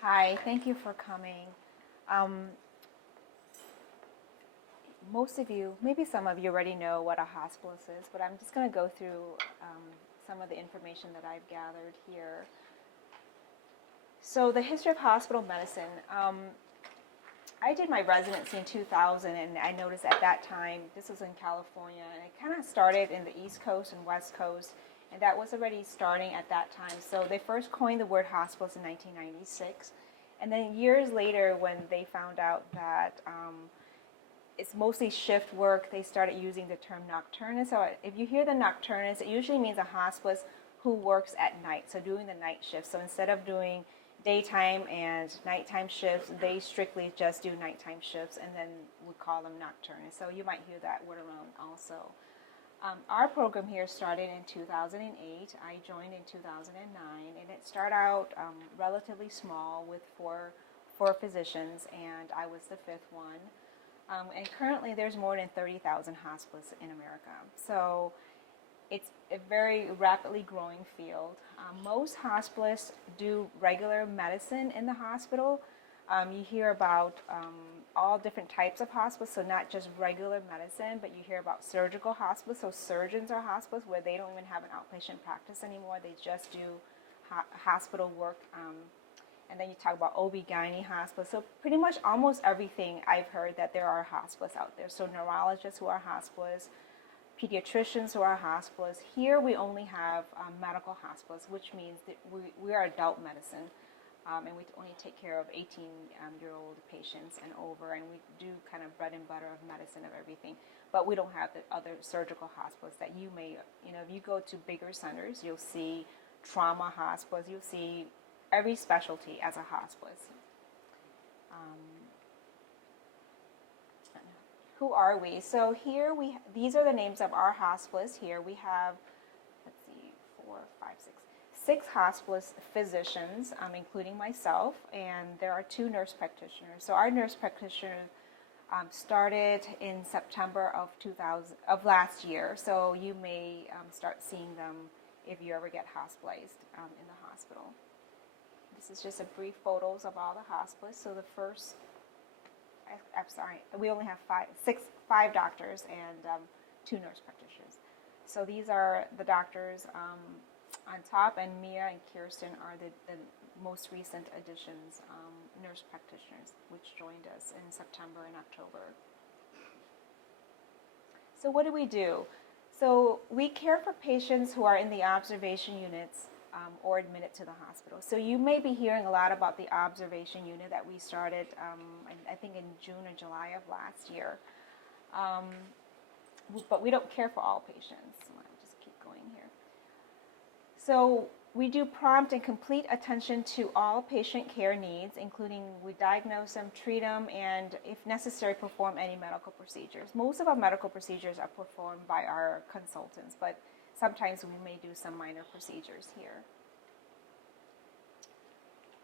Hi, thank you for coming. Um, Most of you, maybe some of you already know what a hospice is, but I'm just going to go through some of the information that I've gathered here. So the history of hospital medicine. I did my residency in 2000, and I noticed at that time, this was in California, and it kind of started in the East Coast and West Coast, and that was already starting at that time. So they first coined the word hospice in 1996, and then years later, when they found out that it's mostly shift work, they started using the term nocturnist. So if you hear the nocturnist, it usually means a hospice who works at night, so doing the night shift. So instead of doing daytime and nighttime shifts, they strictly just do nighttime shifts, and then we call them nocturnists. So you might hear that word around also. Our program here started in 2008. I joined in 2009, and it started out relatively small with four physicians, and I was the fifth one. And currently, there's more than 30,000 hospice in America. So it's a very rapidly growing field. Most hospice do regular medicine in the hospital. You hear about all different types of hospice, so not just regular medicine, but you hear about surgical hospice. So surgeons are hospice where they don't even have an outpatient practice anymore. They just do hospital work. And then you talk about OB-GYN hospice. So pretty much almost everything I've heard that there are hospice out there. So neurologists who are hospice, pediatricians who are hospice. Here we only have medical hospice, which means that we are adult medicine. And we only take care of 18-year-old patients and over. And we do kind of bread and butter of medicine of everything. But we don't have the other surgical hospice that you may, if you go to bigger centers, you'll see trauma hospice, you'll see every specialty as a hospice. Who are we? So here these are the names of our hospice. Here we have, let's see, 4, 5, 6 hospice physicians, including myself, and there are 2 nurse practitioners. So our nurse practitioner started in September of last year. So you may start seeing them if you ever get hospitalized in the hospital. This is just a brief photos of all the hospice. So the first, I'm sorry, we only have 5 doctors and 2 nurse practitioners. So these are the doctors on top, and Mia and Kirsten are the most recent additions, nurse practitioners, which joined us in September and October. So what do? So we care for patients who are in the observation units or admitted to the hospital. So you may be hearing a lot about the observation unit that we started, I think in June or July of last year. But we don't care for all patients. I'll just keep going here. So we do prompt and complete attention to all patient care needs, including we diagnose them, treat them, and if necessary, perform any medical procedures. Most of our medical procedures are performed by our consultants, but sometimes we may do some minor procedures here.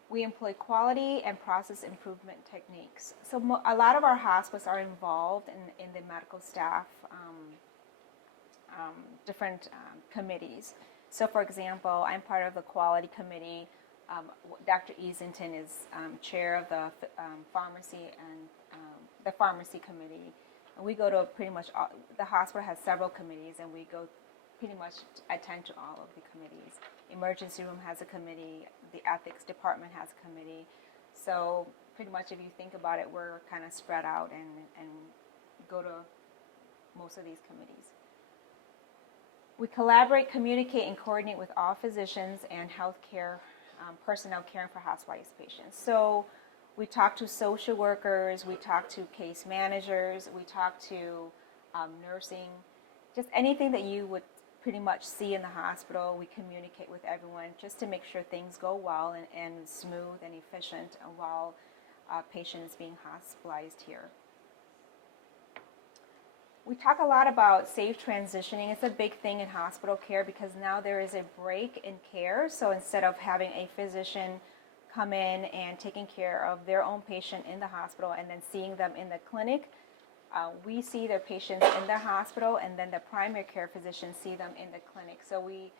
We employ quality and process improvement techniques. So a lot of our hospice are involved in the medical staff, different committees. So for example, I'm part of the quality committee. Dr. Easington is chair of the pharmacy and the pharmacy committee. And we go to pretty much all, the hospital has several committees, and we go pretty much attend to all of the committees. Emergency room has a committee, the ethics department has a committee. So pretty much if you think about it, we're kind of spread out and go to most of these committees. We collaborate, communicate, and coordinate with all physicians and healthcare personnel caring for hospitalized patients. So we talk to social workers, we talk to case managers, we talk to nursing, just anything that you would pretty much see in the hospital. We communicate with everyone just to make sure things go well and smooth and efficient while a patient is being hospitalized here. We talk a lot about safe transitioning. It's a big thing in hospital care because now there is a break in care. So instead of having a physician come in and taking care of their own patient in the hospital and then seeing them in the clinic, we see their patients in the hospital, and then the primary care physicians see them in the clinic. So we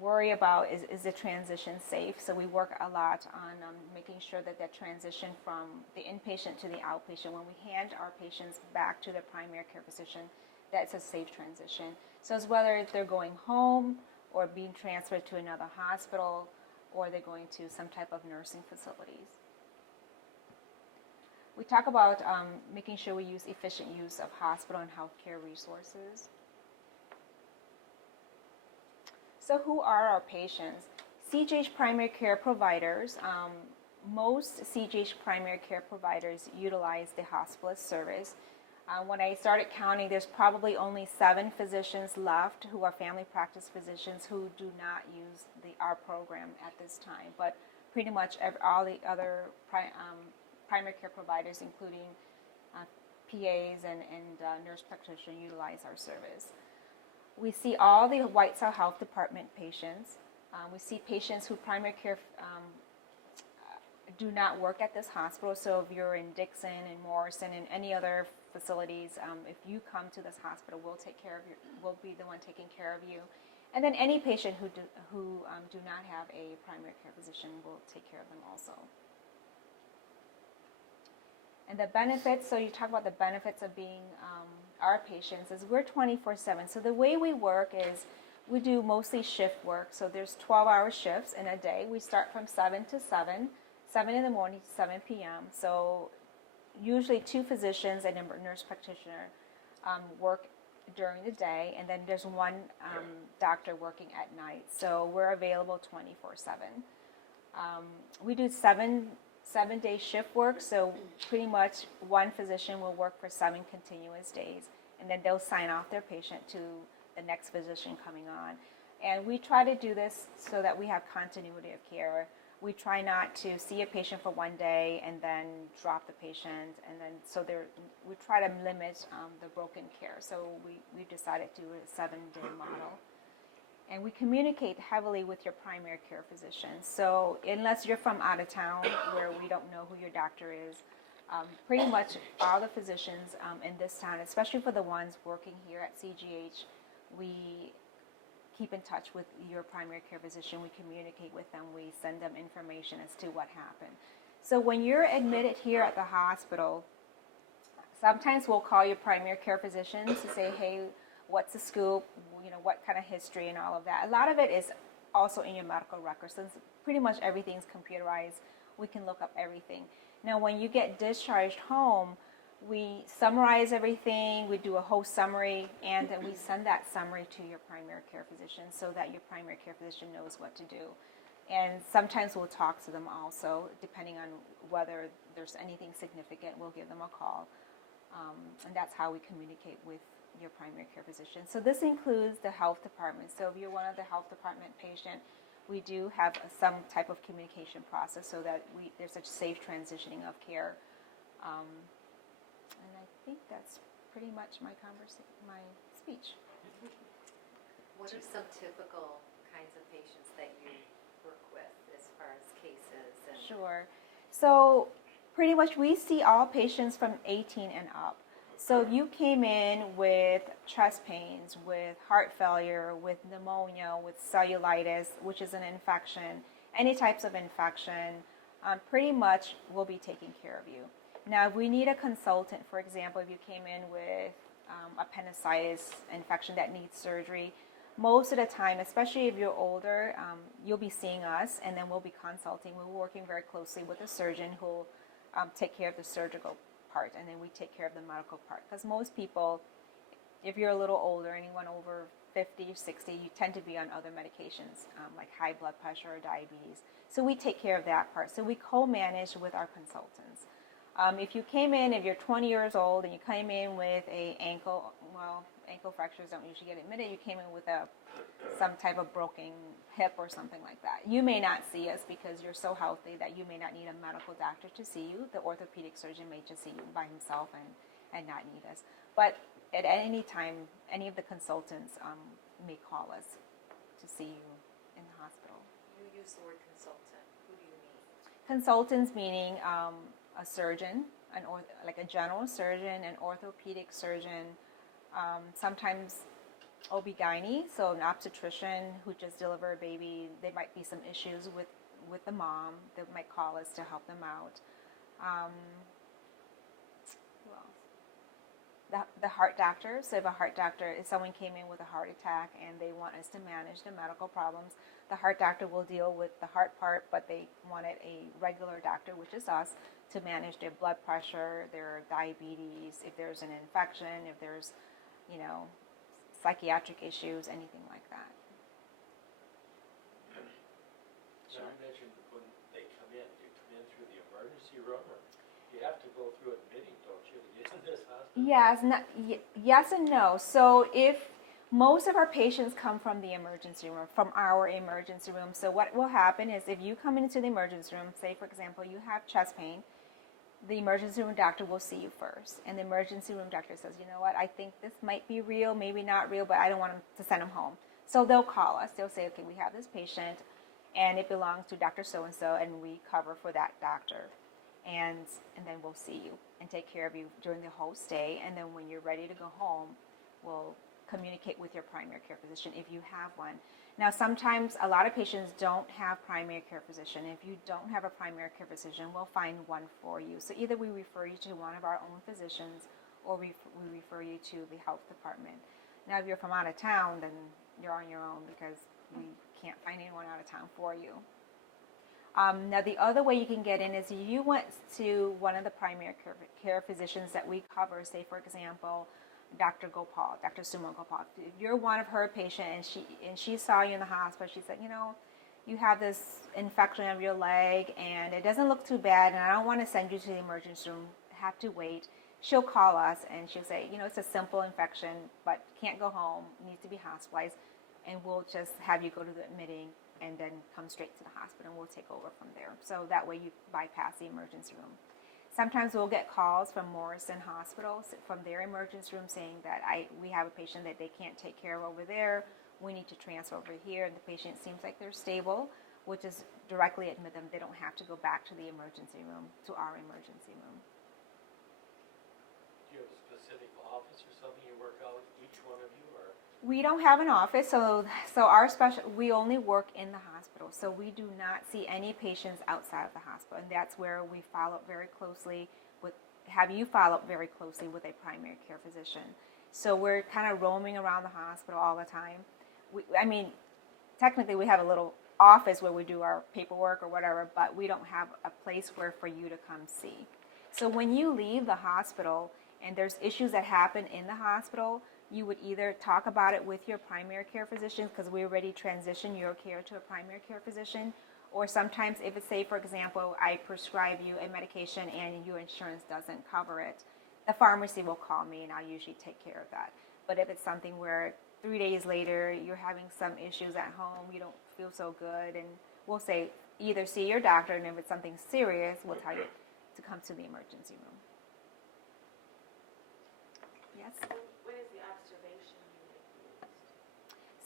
worry about is the transition safe. So we work a lot on making sure that that transition from the inpatient to the outpatient, when we hand our patients back to the primary care physician, that's a safe transition. So it's whether they're going home or being transferred to another hospital or they're going to some type of nursing facilities. We talk about making sure we use efficient use of hospital and healthcare resources. So who are our patients? CGH primary care providers. Most CGH primary care providers utilize the hospice service. When I started counting, there's probably only 7 physicians left who are family practice physicians who do not use our program at this time. But pretty much all the other primary care providers, including PAs and nurse practitioners, utilize our service. We see all the White Cell Health Department patients. We see patients who primary care do not work at this hospital. So if you're in Dixon and Morrison and any other facilities, if you come to this hospital, we'll be the one taking care of you. And then any patient who do not have a primary care physician will take care of them also. And the benefits, so you talk about the benefits of being our patients, is we're 24/7. So the way we work is we do mostly shift work. So there's 12-hour shifts in a day. We start from 7 to 7 in the morning to 7 p.m. So usually 2 physicians and a nurse practitioner work during the day, and then there's 1 doctor working at night. So we're available 24/7. We do 7-day shift work, so pretty much 1 physician will work for 7 continuous days, and then they'll sign off their patient to the next physician coming on. And we try to do this so that we have continuity of care. We try not to see a patient for 1 day and then drop the patient, and then we try to limit the broken care. So we decided to do a 7-day model. And we communicate heavily with your primary care physician. So unless you're from out of town where we don't know who your doctor is, pretty much all the physicians in this town, especially for the ones working here at CGH, we keep in touch with your primary care physician. We communicate with them. We send them information as to what happened. So when you're admitted here at the hospital, sometimes we'll call your primary care physician to say, hey, what's the scoop, what kind of history and all of that. A lot of it is also in your medical records. Since pretty much everything's computerized, we can look up everything. Now, when you get discharged home, we summarize everything, we do a whole summary, and then we send that summary to your primary care physician so that your primary care physician knows what to do. And sometimes we'll talk to them also, depending on whether there's anything significant, we'll give them a call. And that's how we communicate with your primary care physician. So this includes the health department. So if you're one of the health department patient, we do have some type of communication process so that there's a safe transitioning of care. And I think that's pretty much my speech. What are some typical kinds of patients that you work with as far as cases? Sure. So pretty much we see all patients from 18 and up. So if you came in with chest pains, with heart failure, with pneumonia, with cellulitis, which is an infection, any types of infection, pretty much we'll be taking care of you. Now, if we need a consultant, for example, if you came in with appendicitis infection that needs surgery, most of the time, especially if you're older, you'll be seeing us, and then we'll be consulting. We're working very closely with a surgeon who will take care of the surgical part, and then we take care of the medical part. Because most people, if you're a little older, anyone over 50 or 60, you tend to be on other medications like high blood pressure or diabetes. So we take care of that part. So we co-manage with our consultants. If you came in, if you're 20 years old and you came in with ankle fractures don't usually get admitted. You came in with some type of broken hip or something like that. You may not see us because you're so healthy that you may not need a medical doctor to see you. The orthopedic surgeon may just see you by himself and not need us. But at any time, any of the consultants may call us to see you in the hospital. You use the word consultant. Who do you mean? Consultants meaning a surgeon, like a general surgeon, an orthopedic surgeon. Sometimes OB-GYN, so an obstetrician who just delivered a baby. There might be some issues with the mom. They might call us to help them out. Who else? The heart doctor. So if a heart doctor, if someone came in with a heart attack and they want us to manage the medical problems, the heart doctor will deal with the heart part, but they wanted a regular doctor, which is us, to manage their blood pressure, their diabetes, if there's an infection, if there's, psychiatric issues, anything like that. So you mentioned when they come in through the emergency room, or you have to go through admitting, don't you, to get in this hospital? Yes and no. So if most of our patients come from the emergency room, from our emergency room. So what will happen is if you come into the emergency room, say for example you have chest pain, the emergency room doctor will see you first. And the emergency room doctor says, you know what, I think this might be real, maybe not real, but I don't want to send him home. So they'll call us. They'll say, okay, we have this patient, and it belongs to Dr. So-and-so, and we cover for that doctor. And then we'll see you and take care of you during the whole stay. And then when you're ready to go home, we'll communicate with your primary care physician if you have one. Now, sometimes a lot of patients don't have primary care physician. If you don't have a primary care physician, we'll find one for you. So either we refer you to one of our own physicians, or we refer you to the health department. Now, if you're from out of town, then you're on your own because we can't find anyone out of town for you. Now, the other way you can get in is if you went to one of the primary care physicians that we cover, say, for example, Dr. Gopal, Dr. Sumo Gopal. If you're one of her patients and she saw you in the hospital, she said, you have this infection of your leg and it doesn't look too bad and I don't want to send you to the emergency room, have to wait. She'll call us and she'll say, it's a simple infection, but can't go home, needs to be hospitalized, and we'll just have you go to the admitting and then come straight to the hospital and we'll take over from there. So that way you bypass the emergency room. Sometimes we'll get calls from Morrison Hospital, from their emergency room, saying that we have a patient that they can't take care of over there. We need to transfer over here. And the patient seems like they're stable. We'll just directly admit them. They don't have to go back to the emergency room, to our emergency room. Do you have a specific office or something you work out with each one of you, or? We don't have an office, so we only work in the hospital. So we do not see any patients outside of the hospital, and that's where we follow up very closely have you follow up very closely with a primary care physician. So we're kind of roaming around the hospital all the time. Technically we have a little office where we do our paperwork or whatever, but we don't have a place for you to come see. So when you leave the hospital and there's issues that happen in the hospital, you would either talk about it with your primary care physician, because we already transition your care to a primary care physician, or sometimes if it's, say, for example, I prescribe you a medication and your insurance doesn't cover it, the pharmacy will call me and I'll usually take care of that. But if it's something where 3 days later you're having some issues at home, you don't feel so good, and we'll say either see your doctor, and if it's something serious, we'll tell you to come to the emergency room. Yes? When is the observation unit used?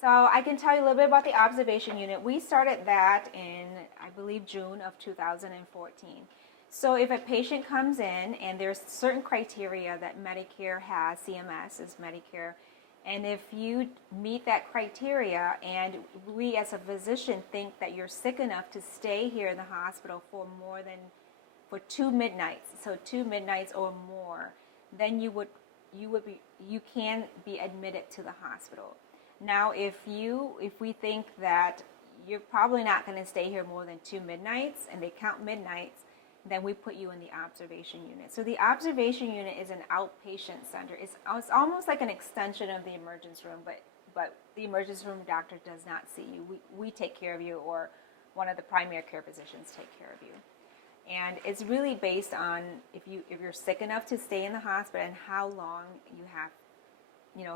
So I can tell you a little bit about the observation unit. We started that in, I believe, June of 2014. So if a patient comes in and there's certain criteria that Medicare has, CMS is Medicare, and if you meet that criteria and we as a physician think that you're sick enough to stay here in the hospital for 2 midnights, so 2 midnights or more, then you can be admitted to the hospital. Now, if we think that you're probably not going to stay here more than 2 midnights, and they count midnights, then we put you in the observation unit. So the observation unit is an outpatient center. It's almost like an extension of the emergency room, but the emergency room doctor does not see you. We take care of you, or one of the primary care physicians take care of you. And it's really based on if you're sick enough to stay in the hospital and how long you have,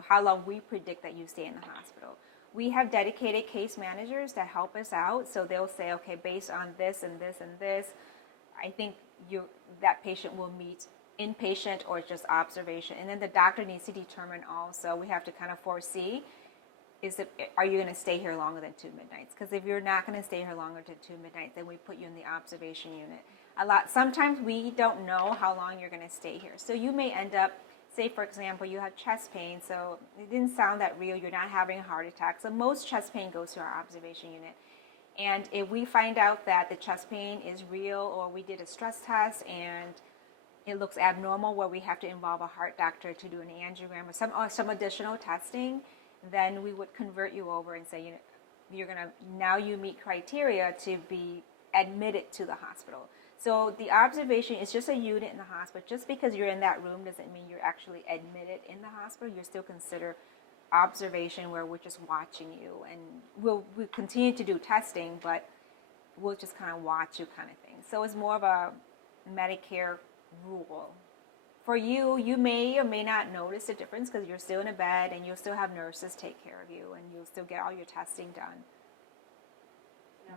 how long we predict that you stay in the hospital. We have dedicated case managers that help us out, so they'll say, okay, based on this and this and this, I think that patient will meet inpatient or just observation. And then the doctor needs to determine also, we have to kind of foresee, are you going to stay here longer than 2 midnights? Because if you're not going to stay here longer than 2 midnights, then we put you in the observation unit. Sometimes we don't know how long you're going to stay here. So you may end up, say for example, you have chest pain, so it didn't sound that real, you're not having a heart attack. So most chest pain goes to our observation unit. And if we find out that the chest pain is real, or we did a stress test and it looks abnormal where we have to involve a heart doctor to do an angiogram or some additional testing, then we would convert you over and say, now you meet criteria to be admitted to the hospital. So the observation is just a unit in the hospital. Just because you're in that room doesn't mean you're actually admitted in the hospital. You're still considered observation, where we're just watching you, and we'll continue to do testing, but we'll just kind of watch you kind of thing. So it's more of a Medicare rule. For you, you may or may not notice the difference because you're still in a bed and you'll still have nurses take care of you and you'll still get all your testing done.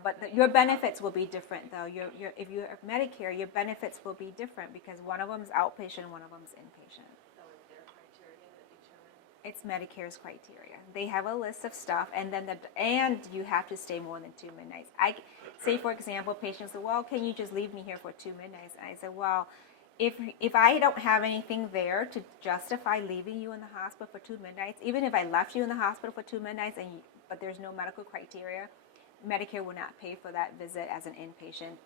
But your benefits will be different, though. If you have Medicare, your benefits will be different because one of them is outpatient, one of them is inpatient. So is there criteria that determine? It's Medicare's criteria. They have a list of stuff, and you have to stay more than 2 midnights. I say, for example, patients say, "Well, can you just leave me here for 2 midnights?" And I said, "Well, if I don't have anything there to justify leaving you in the hospital for 2 midnights, even if I left you in the hospital for 2 midnights, but there's no medical criteria, Medicare will not pay for that visit as an inpatient.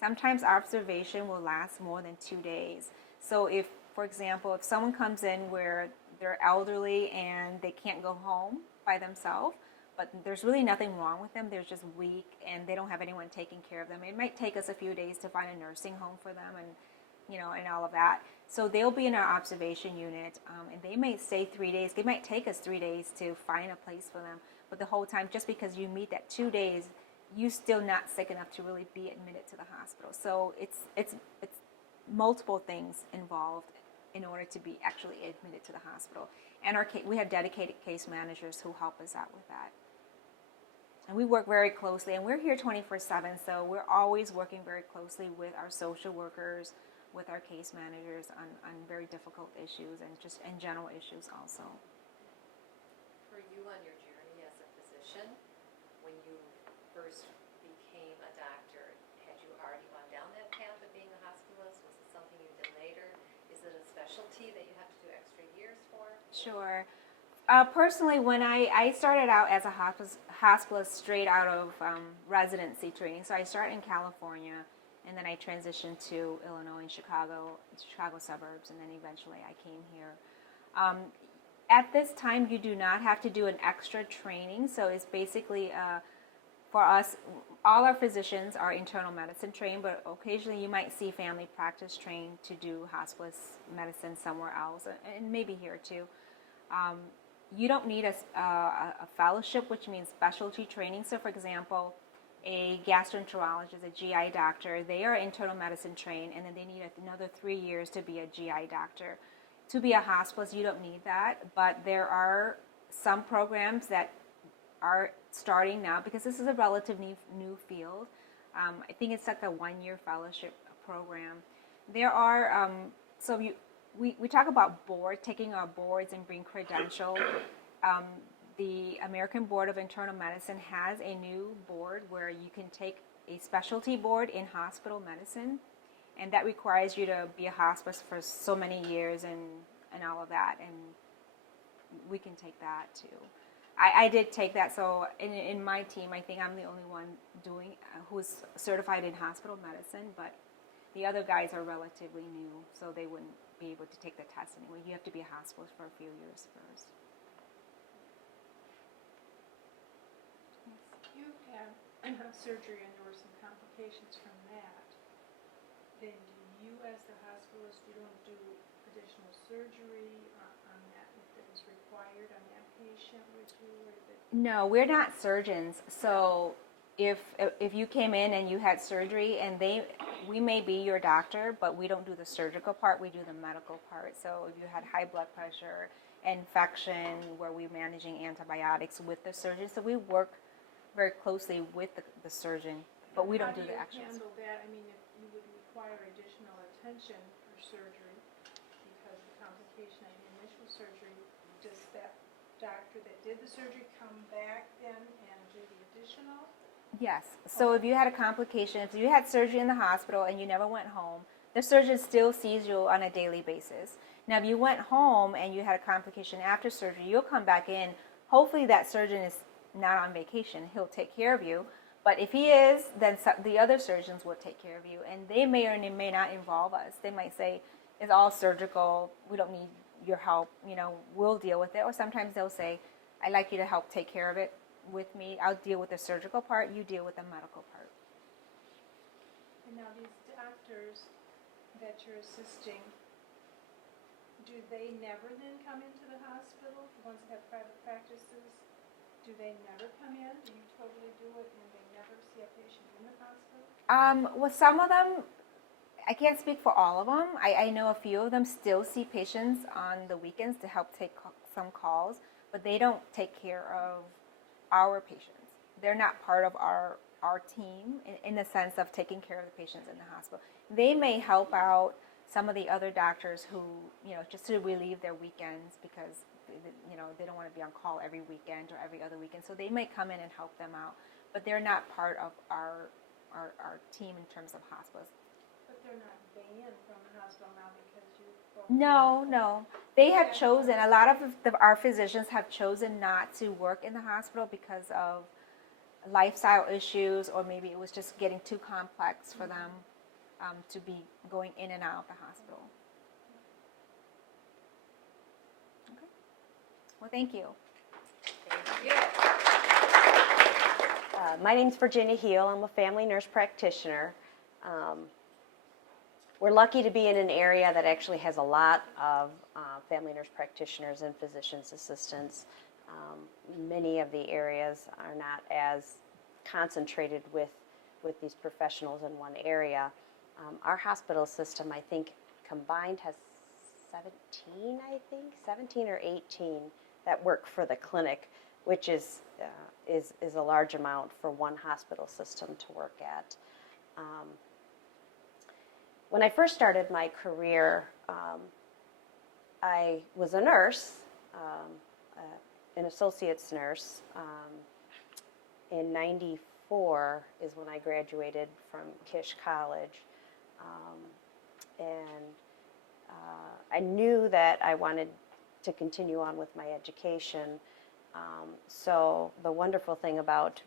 Sometimes observation will last more than 2 days. So if, for example, if someone comes in where they're elderly and they can't go home by themselves, but there's really nothing wrong with them, they're just weak and they don't have anyone taking care of them, it might take us a few days to find a nursing home for them and all of that. So they'll be in our observation unit, and they may stay 3 days. It might take us 3 days to find a place for them. But the whole time, just because you meet that 2 days, you're still not sick enough to really be admitted to the hospital. So it's multiple things involved in order to be actually admitted to the hospital. And we have dedicated case managers who help us out with that. And we work very closely, and we're here 24/7, so we're always working very closely with our social workers, with our case managers on very difficult issues and just in general issues also. For you on your journey as a physician, when you first became a doctor, had you already gone down that path of being a hospitalist? Was it something you did later? Is it a specialty that you have to do extra years for? Sure. Personally, when I started out as a hospitalist straight out of residency training, so I started in California, and then I transitioned to Illinois and Chicago suburbs, and then eventually I came here. At this time, you do not have to do an extra training, so it's basically, for us, all our physicians are internal medicine trained, but occasionally you might see family practice trained to do hospice medicine somewhere else, and maybe here too. You don't need a fellowship, which means specialty training. So, for example, a gastroenterologist, a GI doctor, they are internal medicine trained, and then they need another 3 years to be a GI doctor. To be a hospitalist, you don't need that, but there are some programs that are starting now because this is a relatively new field. I think it's like a 1-year fellowship program. There are, we talk about taking our boards and being credentialed. The American Board of Internal Medicine has a new board where you can take a specialty board in hospital medicine, and that requires you to be a hospice for so many years and all of that, and we can take that too. I did take that, so in my team, I think I'm the only one who's certified in hospital medicine, but the other guys are relatively new, so they wouldn't be able to take the test anyway. You have to be a hospitalist for a few years first. You had surgery and there were some complications from that. Then do you, as the hospitalist, you don't do additional surgery on that if it was required on that patient, would you? No, we're not surgeons. So if you came in and you had surgery, and we may be your doctor, but we don't do the surgical part. We do the medical part. So if you had high blood pressure, infection, where we're managing antibiotics with the surgeon. So we work very closely with the surgeon, but we don't do the actual. How do you handle that? I mean, if you would require additional attention for surgery because of the complication of the initial surgery, does that doctor that did the surgery come back then and do the additional? Yes. So if you had a complication, if you had surgery in the hospital and you never went home, the surgeon still sees you on a daily basis. Now, if you went home and you had a complication after surgery, you'll come back in. Hopefully that surgeon is not on vacation. He'll take care of you. But if he is, then the other surgeons will take care of you. And they may or may not involve us. They might say, it's all surgical. We don't need your help. We'll deal with it. Or sometimes they'll say, I'd like you to help take care of it with me. I'll deal with the surgical part. You deal with the medical part. And now these doctors that you're assisting, do they never then come into the hospital? The ones that have private practices, do they never come in? Do you totally do it and they never see a patient in the hospital? Well, some of them, I can't speak for all of them. I know a few of them still see patients on the weekends to help take some calls, but they don't take care of our patients. They're not part of our team in the sense of taking care of the patients in the hospital. They may help out some of the other doctors who, just to relieve their weekends because, they don't want to be on call every weekend or every other weekend. So they may come in and help them out, but they're not part of our team in terms of hospice. But they're not banned from the hospital now because you both... No. They have chosen, a lot of our physicians have chosen not to work in the hospital because of lifestyle issues, or maybe it was just getting too complex for them to be going in and out of the hospital. Okay. Well, thank you. Thank you. My name's Virginia Heel. I'm a family nurse practitioner. We're lucky to be in an area that actually has a lot of family nurse practitioners and physician's assistants. Many of the areas are not as concentrated with these professionals in one area. Our hospital system, I think, combined has 17 or 18 that work for the clinic, which is a large amount for one hospital system to work at. When I first started my career, I was a nurse, an associate's nurse. In '94 is when I graduated from Kish College, and I knew that I wanted to continue on with my education. So the wonderful thing about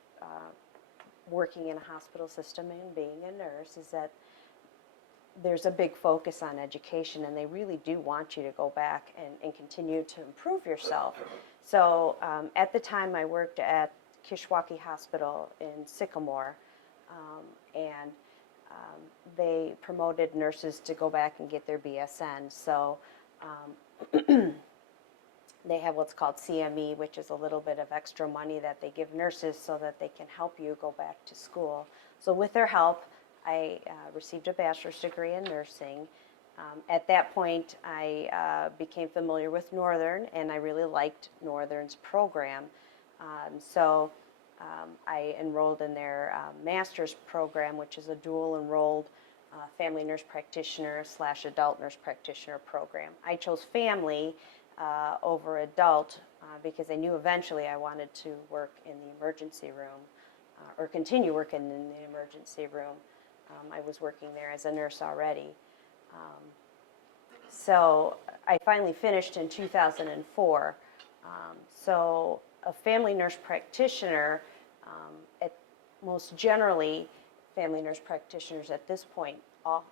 working in a hospital system and being a nurse is that there's a big focus on education, and they really do want you to go back and continue to improve yourself. So at the time I worked at Kishwaukee Hospital in Sycamore, and they promoted nurses to go back and get their BSN. So they have what's called CME, which is a little bit of extra money that they give nurses so that they can help you go back to school. So with their help, I received a bachelor's degree in nursing. At that point, I became familiar with Northern, and I really liked Northern's program. So I enrolled in their master's program, which is a dual enrolled family nurse practitioner / adult nurse practitioner program. I chose family over adult because I knew eventually I wanted to work in the emergency room or continue working in the emergency room. I was working there as a nurse already. So I finally finished in 2004. So a family nurse practitioner, most generally, family nurse practitioners at this point all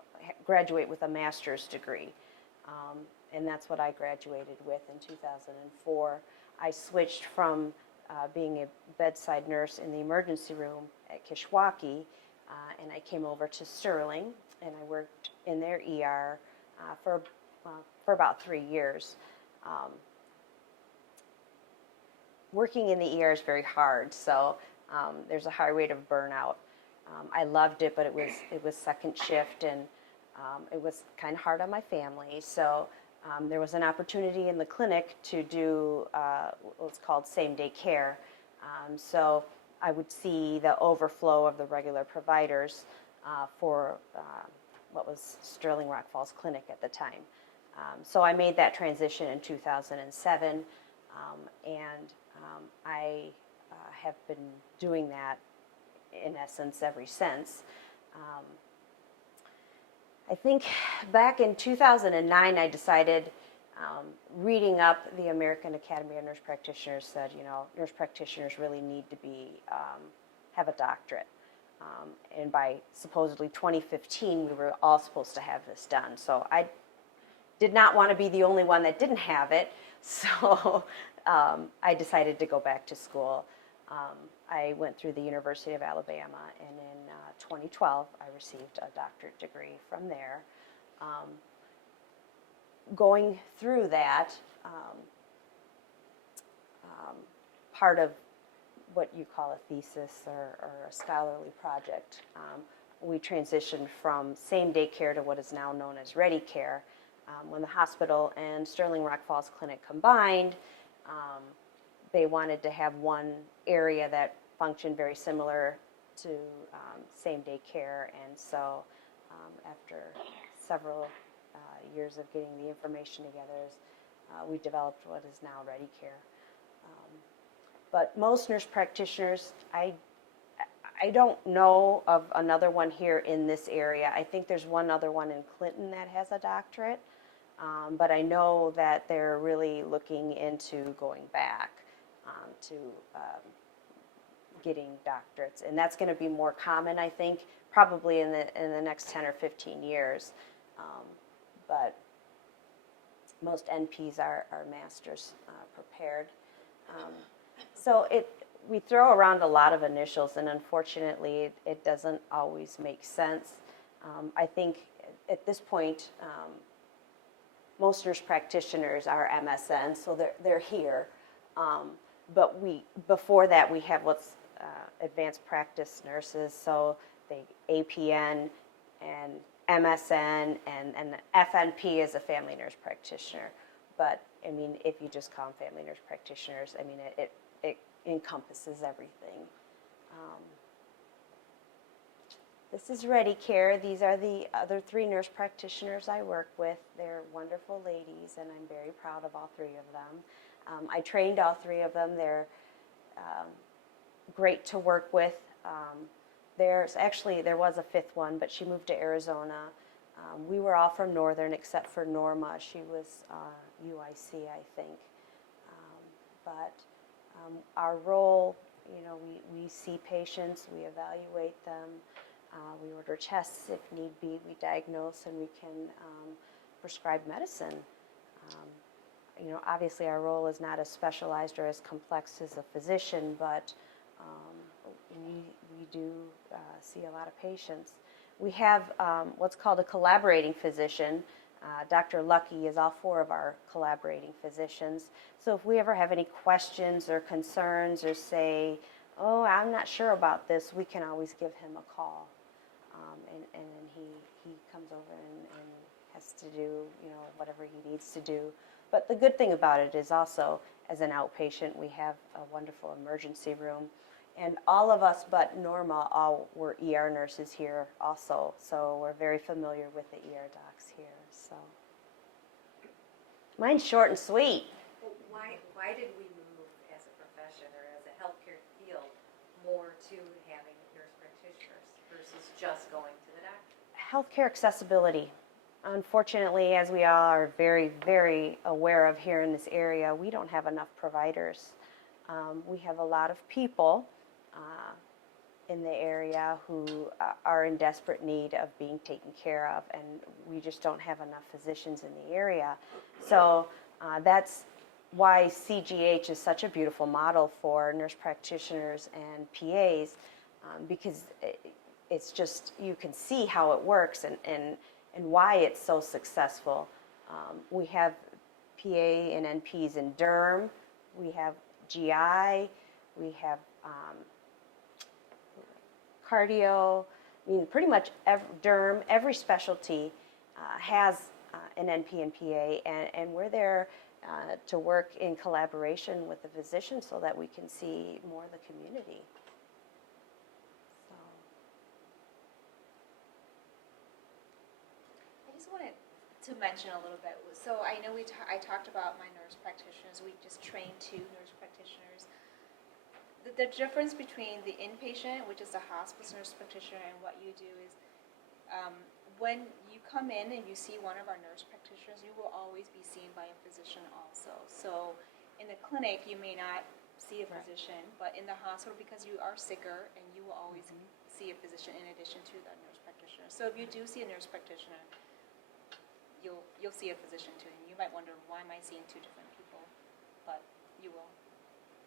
graduate with a master's degree. And that's what I graduated with in 2004. I switched from being a bedside nurse in the emergency room at Kishwaukee, and I came over to Sterling, and I worked in their ER for about 3 years. Working in the ER is very hard, so there's a high rate of burnout. I loved it, but it was second shift, and it was kind of hard on my family. So there was an opportunity in the clinic to do what's called same-day care. So I would see the overflow of the regular providers for what was Sterling Rock Falls Clinic at the time. So I made that transition in 2007, and I have been doing that in essence ever since. I think back in 2009, I decided, reading up, the American Academy of Nurse Practitioners said, nurse practitioners really need to have a doctorate. And by supposedly 2015, we were all supposed to have this done. So I did not want to be the only one that didn't have it. So I decided to go back to school. I went through the University of Alabama, and in 2012, I received a doctorate degree from there. Going through that, part of what you call a thesis or a scholarly project, we transitioned from same-day care to what is now known as ready care. When the hospital and Sterling Rock Falls Clinic combined, they wanted to have one area that functioned very similar to same-day care, and so after several years of getting the information together, we developed what is now Ready Care. But most nurse practitioners, I don't know of another one here in this area. I think there's one other one in Clinton that has a doctorate, but I know that they're really looking into going back to getting doctorates, and that's going to be more common, I think, probably in the next 10 or 15 years. But most NPs are masters prepared. So we throw around a lot of initials, and unfortunately, it doesn't always make sense. I think at this point, most nurse practitioners are MSN, so they're here. But before that, we have what's advanced practice nurses, so the APN and MSN and FNP is a family nurse practitioner. But I mean, if you just call them family nurse practitioners, I mean, it encompasses everything. This is Ready Care. These are the other 3 nurse practitioners I work with. They're wonderful ladies, and I'm very proud of all 3 of them. I trained all 3 of them. They're great to work with. There was a 5th one, but she moved to Arizona. We were all from Northern except for Norma. She was UIC, I think. But our role, we see patients, we evaluate them, we order tests if need be, we diagnose, and we can prescribe medicine. Obviously our role is not as specialized or as complex as a physician, but we do see a lot of patients. We have what's called a collaborating physician. Dr. Lucky is all 4 of our collaborating physicians. So if we ever have any questions or concerns or say, oh, I'm not sure about this, we can always give him a call. And then he comes over and has to do, whatever he needs to do. But the good thing about it is also, as an outpatient, we have a wonderful emergency room. And all of us but Norma all were ER nurses here also, so we're very familiar with the ER docs here. So mine's short and sweet. Well, why did we move as a profession or as a healthcare field more to having nurse practitioners versus just going to the doctor? Healthcare accessibility. Unfortunately, as we all are very, very aware of here in this area, we don't have enough providers. We have a lot of people in the area who are in desperate need of being taken care of, and we just don't have enough physicians in the area. So that's why CGH is such a beautiful model for nurse practitioners and PAs, because it's just, you can see how it works and why it's so successful. We have PA and NPs in derm, we have GI, we have cardio. I mean, pretty much derm, every specialty has an NP and PA, and we're there to work in collaboration with the physician so that we can see more of the community. So. I just wanted to mention a little bit. So I know I talked about my nurse practitioners. We just trained 2 nurse practitioners. The difference between the inpatient, which is the hospice nurse practitioner, and what you do is when you come in and you see one of our nurse practitioners, you will always be seen by a physician also. So in the clinic, you may not see a physician, but in the hospital, because you are sicker, and you will always see a physician in addition to the nurse practitioner. So if you do see a nurse practitioner, you'll see a physician too. And you might wonder, why am I seeing two different people? But you will.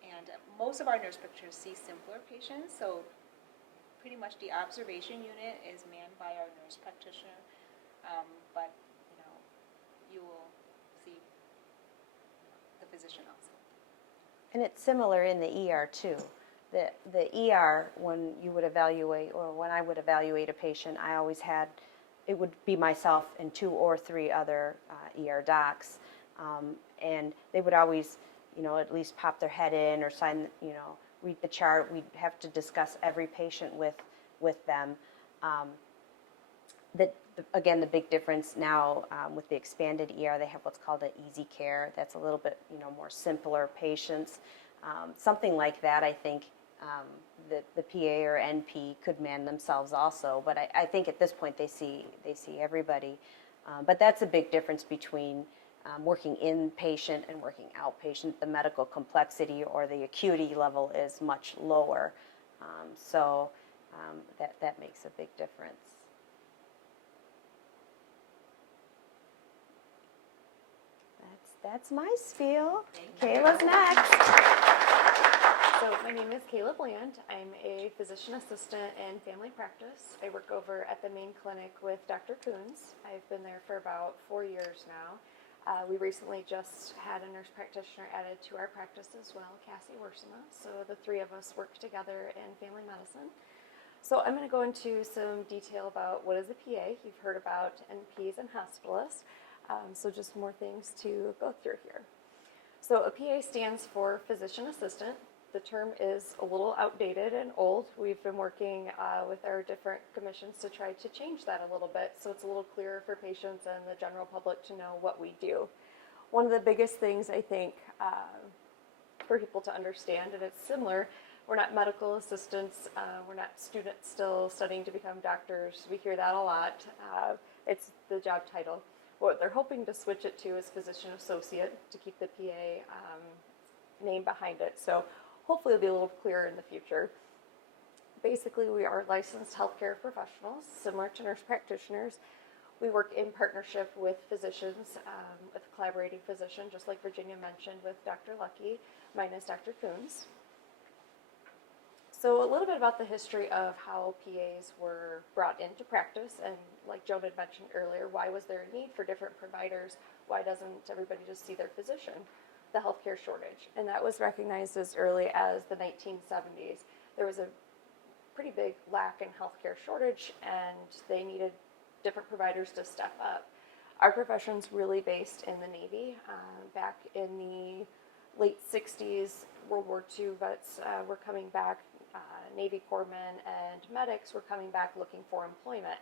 And most of our nurse practitioners see simpler patients, so pretty much the observation unit is manned by our nurse practitioner, but you will see the physician also. And it's similar in the ER too. The ER, when you would evaluate, or when I would evaluate a patient, I always had, it would be myself and 2 or 3 other ER docs, and they would always, at least pop their head in or sign, read the chart. We'd have to discuss every patient with them. Again, the big difference now with the expanded ER, they have what's called an easy care. That's a little bit, more simpler patients. Something like that, I think the PA or NP could man themselves also. But I think at this point they see everybody. But that's a big difference between working inpatient and working outpatient. The medical complexity or the acuity level is much lower. So that makes a big difference. That's my spiel. Kayla's next. So my name is Kayla Bland. I'm a physician assistant in family practice. I work over at the main clinic with Dr. Coons. I've been there for about 4 years now. We recently just had a nurse practitioner added to our practice as well, Cassie Worsema. So the 3 of us work together in family medicine. So I'm going to go into some detail about what is a PA. You've heard about NPs and hospitalists. So just more things to go through here. So a PA stands for physician assistant. The term is a little outdated and old. We've been working with our different commissions to try to change that a little bit so it's a little clearer for patients and the general public to know what we do. One of the biggest things I think for people to understand, and it's similar, we're not medical assistants, we're not students still studying to become doctors. We hear that a lot. It's the job title. What they're hoping to switch it to is physician associate to keep the PA name behind it. So hopefully it'll be a little clearer in the future. Basically, we are licensed healthcare professionals, similar to nurse practitioners. We work in partnership with physicians, with a collaborating physician, just like Virginia mentioned with Dr. Lucky. Mine is Dr. Coons. So a little bit about the history of how PAs were brought into practice, and like Joan had mentioned earlier, why was there a need for different providers? Why doesn't everybody just see their physician? The healthcare shortage, and that was recognized as early as the 1970s. There was a pretty big lack in healthcare shortage, and they needed different providers to step up. Our profession's really based in the Navy. Back in the late 60s, World War II vets were coming back. Navy corpsmen and medics were coming back looking for employment.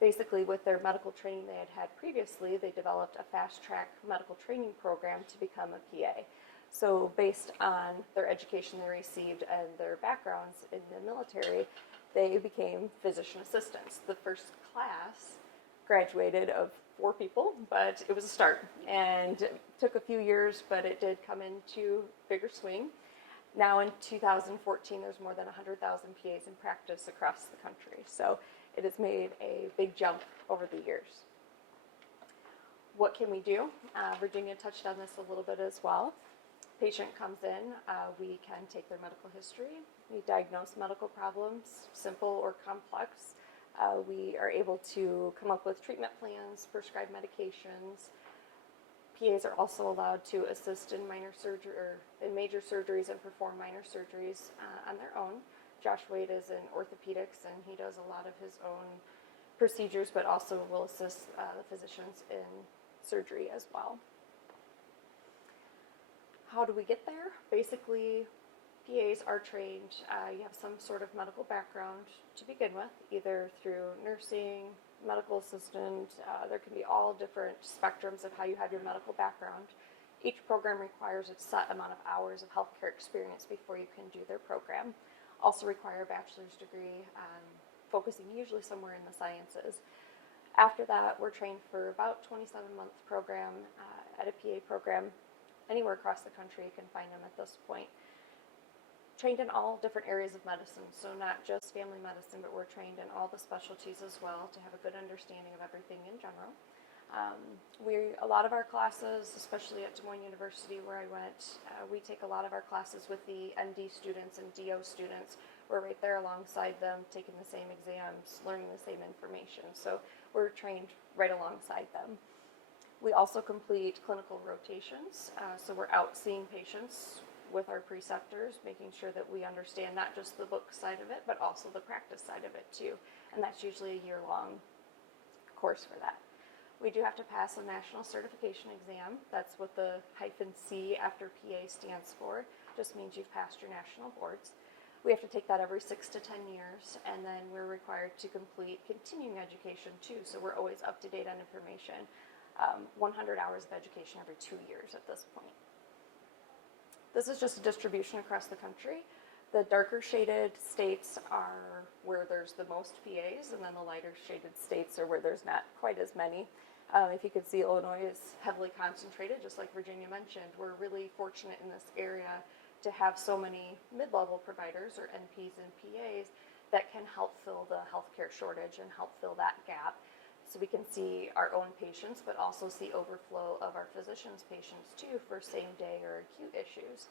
Basically, with their medical training they had previously, they developed a fast-track medical training program to become a PA. So based on their education they received and their backgrounds in the military, they became physician assistants. The first class graduated of 4 people, but it was a start. And it took a few years, but it did come into bigger swing. Now in 2014, there's more than 100,000 PAs in practice across the country. So it has made a big jump over the years. What can we do? Virginia touched on this a little bit as well. Patient comes in, we can take their medical history. We diagnose medical problems, simple or complex. We are able to come up with treatment plans, prescribe medications. PAs are also allowed to assist in minor surgery or in major surgeries and perform minor surgeries on their own. Josh Wade is in orthopedics, and he does a lot of his own procedures, but also will assist the physicians in surgery as well. How do we get there? Basically, PAs are trained. You have some sort of medical background to begin with, either through nursing, medical assistant. There can be all different spectrums of how you have your medical background. Each program requires a set amount of hours of healthcare experience before you can do their program. Also require a bachelor's degree, focusing usually somewhere in the sciences. After that, we're trained for about 27-month program at a PA program. Anywhere across the country, you can find them at this point. Trained in all different areas of medicine, so not just family medicine, but we're trained in all the specialties as well to have a good understanding of everything in general. A lot of our classes, especially at Des Moines University where I went, we take a lot of our classes with the MD students and DO students. We're right there alongside them, taking the same exams, learning the same information. So we're trained right alongside them. We also complete clinical rotations. So we're out seeing patients with our preceptors, making sure that we understand not just the book side of it, but also the practice side of it too. And that's usually a year-long course for that. We do have to pass a national certification exam. That's what the -C after PA stands for. Just means you've passed your national boards. We have to take that every 6 to 10 years, and then we're required to complete continuing education too, so we're always up to date on information. 100 hours of education every 2 years at this point. This is just a distribution across the country. The darker shaded states are where there's the most PAs, and then the lighter shaded states are where there's not quite as many. If you could see, Illinois is heavily concentrated, just like Virginia mentioned. We're really fortunate in this area to have so many mid-level providers, or NPs and PAs, that can help fill the healthcare shortage and help fill that gap. So we can see our own patients, but also see overflow of our physicians' patients too for same-day or acute issues.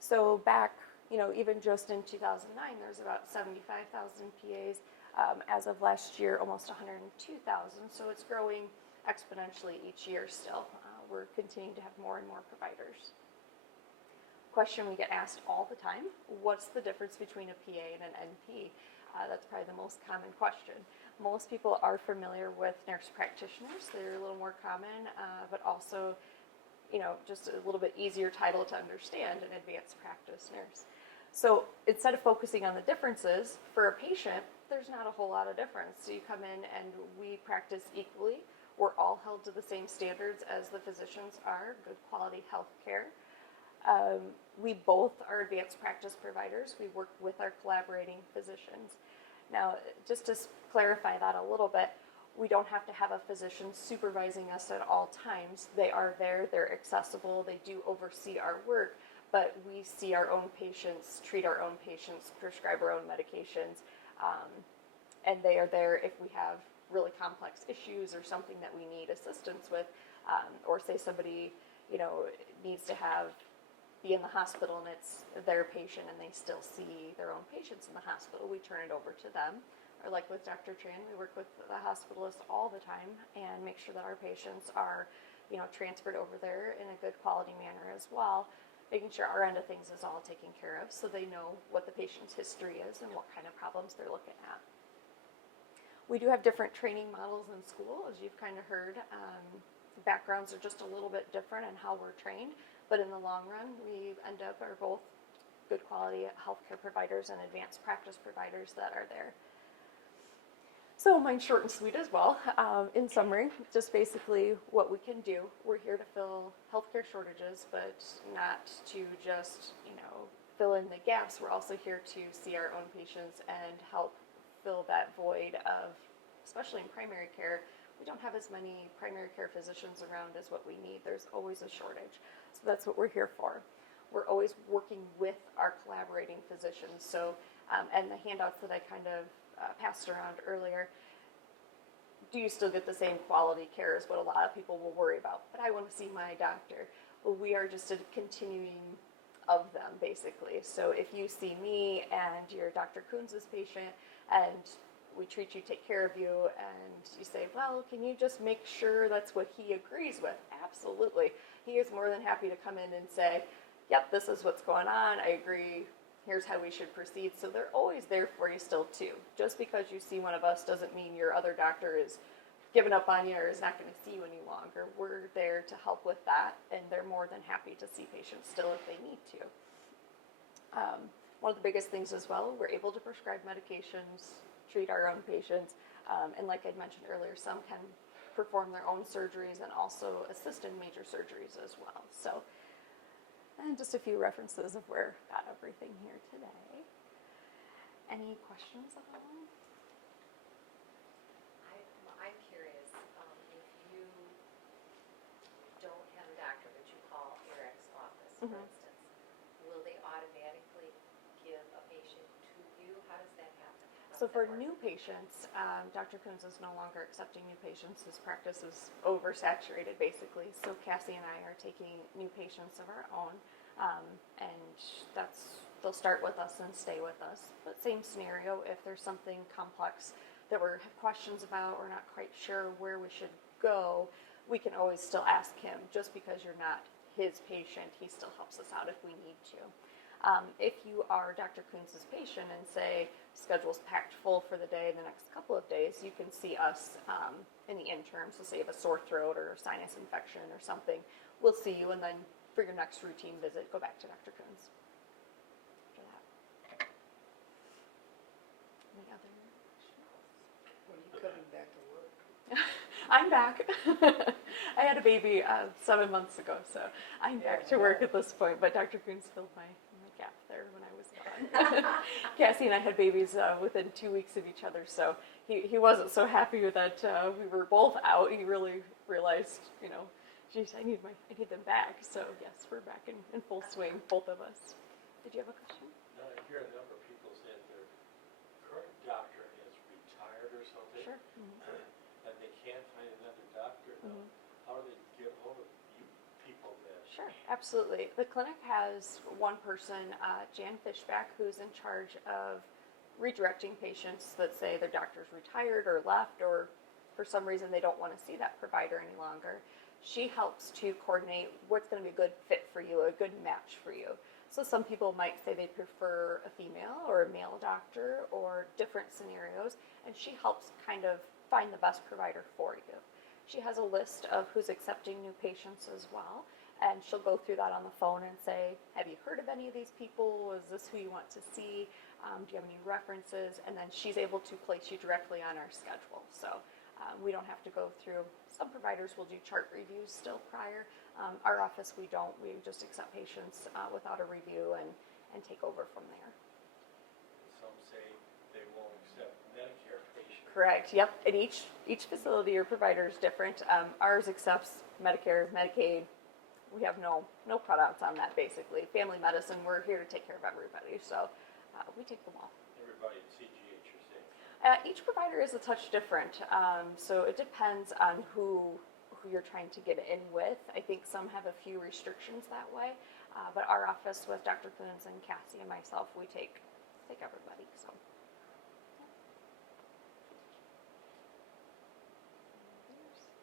So back, even just in 2009, there's about 75,000 PAs. As of last year, almost 102,000. So it's growing exponentially each year still. We're continuing to have more and more providers. Question we get asked all the time: what's the difference between a PA and an NP? That's probably the most common question. Most people are familiar with nurse practitioners. They're a little more common, but also, just a little bit easier title to understand, an advanced practice nurse. So instead of focusing on the differences, for a patient, there's not a whole lot of difference. So you come in and we practice equally. We're all held to the same standards as the physicians are, good quality health care. We both are advanced practice providers. We work with our collaborating physicians. Now, just to clarify that a little bit, we don't have to have a physician supervising us at all times. They are there, they're accessible, they do oversee our work, but we see our own patients, treat our own patients, prescribe our own medications, and they are there if we have really complex issues or something that we need assistance with, or say somebody, needs to be in the hospital and it's their patient and they still see their own patients in the hospital, we turn it over to them. Or like with Dr. Tran, we work with the hospitalist all the time and make sure that our patients are, transferred over there in a good quality manner as well, making sure our end of things is all taken care of so they know what the patient's history is and what kind of problems they're looking at. We do have different training models in school, as you've kind of heard. Backgrounds are just a little bit different in how we're trained, but in the long run, we are both good quality healthcare providers and advanced practice providers that are there. So mine's short and sweet as well. In summary, just basically what we can do. We're here to fill healthcare shortages, but not to just, fill in the gaps. We're also here to see our own patients and help fill that void of, especially in primary care, we don't have as many primary care physicians around as what we need. There's always a shortage. So that's what we're here for. We're always working with our collaborating physicians. So, and the handouts that I kind of passed around earlier, do you still get the same quality care is what a lot of people will worry about. But I want to see my doctor. Well, we are just a continuing of them, basically. So if you see me and you're Dr. Coons' patient and we treat you, take care of you, and you say, well, can you just make sure that's what he agrees with? Absolutely. He is more than happy to come in and say, yep, this is what's going on. I agree. Here's how we should proceed. So they're always there for you still, too. Just because you see one of us doesn't mean your other doctor is giving up on you or is not going to see you any longer. We're there to help with that, and they're more than happy to see patients still if they need to. One of the biggest things as well, we're able to prescribe medications, treat our own patients, and like I mentioned earlier, some can perform their own surgeries and also assist in major surgeries as well. So, and just a few references of where I've got everything here today. Any questions at all? I'm curious. for Mhm. instance, will they automatically give a patient to you? How does that happen? How So does for that work? new patients, Dr. Coons is no longer accepting new patients. His practice is oversaturated, basically. So Cassie and I are taking new patients of our own, and they'll start with us and stay with us. But same scenario, if there's something complex that we have questions about, or not quite sure where we should go, we can always still ask him. Just because you're not his patient, he still helps us out if we need to. If you are Dr. Coons' patient and say schedule's packed full for the day, the next couple of days, you can see us in the interim. So say you have a sore throat or a sinus infection or something, we'll see you, and then for your next routine visit, go back to Dr. Coons. After that. Any other questions? When are you coming back to work? I'm back. I had a baby 7 months ago, so I'm back to work at this point. But Dr. Coons filled my gap there when I was gone. Cassie and I had babies within 2 weeks of each other, so he wasn't so happy with that we were both out. He really realized, geez, I need them back. So yes, we're back in full swing, both of us. Did you have a question? Now, I hear a number of people say their current doctor is retired or something. Sure. And they can't find another doctor. Now, how do they get hold of you people then? Sure, absolutely. The clinic has one person, Jan Fishback, who's in charge of redirecting patients that say their doctor's retired or left, or for some reason they don't want to see that provider any longer. She helps to coordinate what's going to be a good fit for you, a good match for you. So some people might say they prefer a female or a male doctor or different scenarios, and she helps kind of find the best provider for you. She has a list of who's accepting new patients as well, and she'll go through that on the phone and say, have you heard of any of these people? Is this who you want to see? Do you have any references? And then she's able to place you directly on our schedule. So we don't have to go through. Some providers will do chart reviews still prior. Our office, we don't. We just accept patients without a review and take over from there. Some say they won't accept Medicare patients. Correct. Yep. And each facility or provider is different. Ours accepts Medicare, Medicaid. We have no cutouts on that. Basically, family medicine. We're here to take care of everybody. So we take them all. Everybody at CGH, you're saying? Each provider is a touch different. So it depends on who you're trying to get in with. I think some have a few restrictions that way. But our office with Dr. Coons and Cassie and myself, we take everybody. So.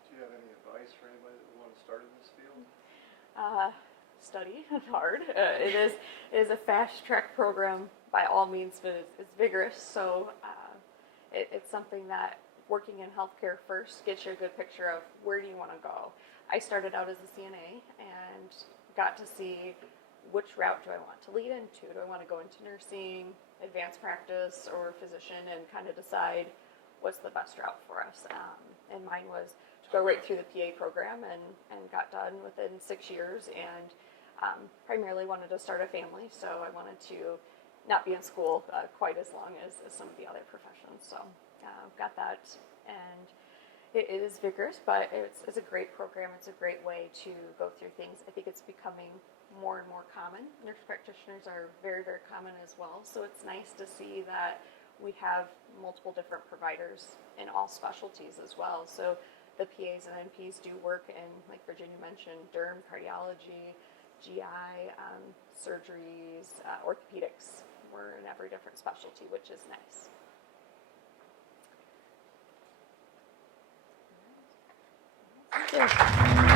Do you have any advice for anybody that wants to start in this field? Study hard. It is a fast track program by all means, but it's vigorous. So it's something that working in healthcare first gets you a good picture of where do you want to go. I started out as a CNA and got to see which route do I want to lead into. Do I want to go into nursing, advanced practice, or physician, and kind of decide what's the best route for us. And mine was to go right through the PA program and got done within 6 years, and primarily wanted to start a family, so I wanted to not be in school quite as long as some of the other professions. So got that, and it is vigorous, but it's a great program. It's a great way to go through things. I think it's becoming more and more common. Nurse practitioners are very, very common as well, so it's nice to see that we have multiple different providers in all specialties as well. So the PAs and NPs do work in, like Virginia mentioned, derm, cardiology, GI, surgeries, orthopedics. We're in every different specialty, which is nice. Thank you.